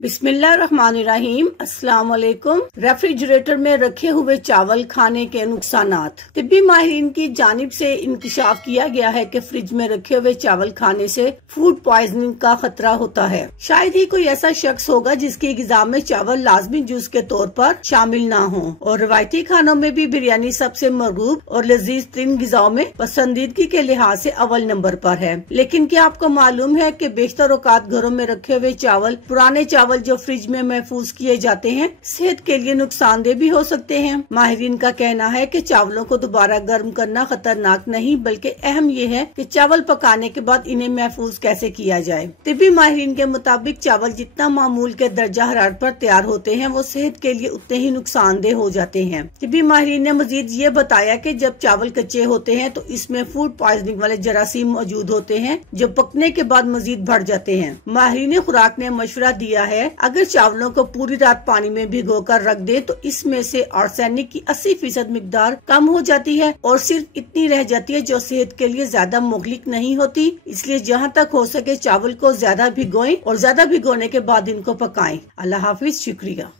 बिस्मिल्लाहिर्रहमानिर्रहीम। अस्सलाम वालेकुम। रेफ्रिजरेटर में रखे हुए चावल खाने के नुकसानात। तिब्बी माहिरीन की जानिब से इंकिशाफ किया गया है कि फ्रिज में रखे हुए चावल खाने से फूड पॉइजनिंग का खतरा होता है। शायद ही कोई ऐसा शख्स होगा जिसकी ग़िज़ा में चावल लाजमी जुज के तौर पर शामिल ना हो। और रवायती खानों में भी बिरयानी सबसे मरगूब और लजीज तीन ग़िज़ाओं में पसंदीदगी के लिहाज से अव्वल नंबर पर है। लेकिन क्या आपको मालूम है कि बेशतर औकात घरों में रखे हुए चावल, पुराने चावल जो फ्रिज में महफूज किए जाते हैं, सेहत के लिए नुकसानदेह भी हो सकते हैं। माहिरीन का कहना है कि चावलों को दोबारा गर्म करना खतरनाक नहीं, बल्कि अहम यह है कि चावल पकाने के बाद इन्हें महफूज कैसे किया जाए। तिब्बी माहिरीन के मुताबिक चावल जितना मामूल के दर्जा हरारत पर तैयार होते हैं, वो सेहत के लिए उतने ही नुकसानदेह हो जाते हैं। तिब्बी माहिरीन ने मजीद ये बताया कि जब चावल कच्चे होते हैं तो इसमें फूड पॉइजनिंग वाले जरासीम मौजूद होते हैं, जो पकने के बाद मजीद बढ़ जाते हैं। माहिरीन खुराक ने मशवरा दिया है, अगर चावलों को पूरी रात पानी में भिगोकर रख दे तो इसमें से आर्सेनिक की 80% मिकदार कम हो जाती है और सिर्फ इतनी रह जाती है जो सेहत के लिए ज्यादा मुहलिक नहीं होती। इसलिए जहाँ तक हो सके चावल को ज्यादा भिगोएं और ज्यादा भिगोने के बाद इनको पकाएं। अल्लाह हाफिज, शुक्रिया।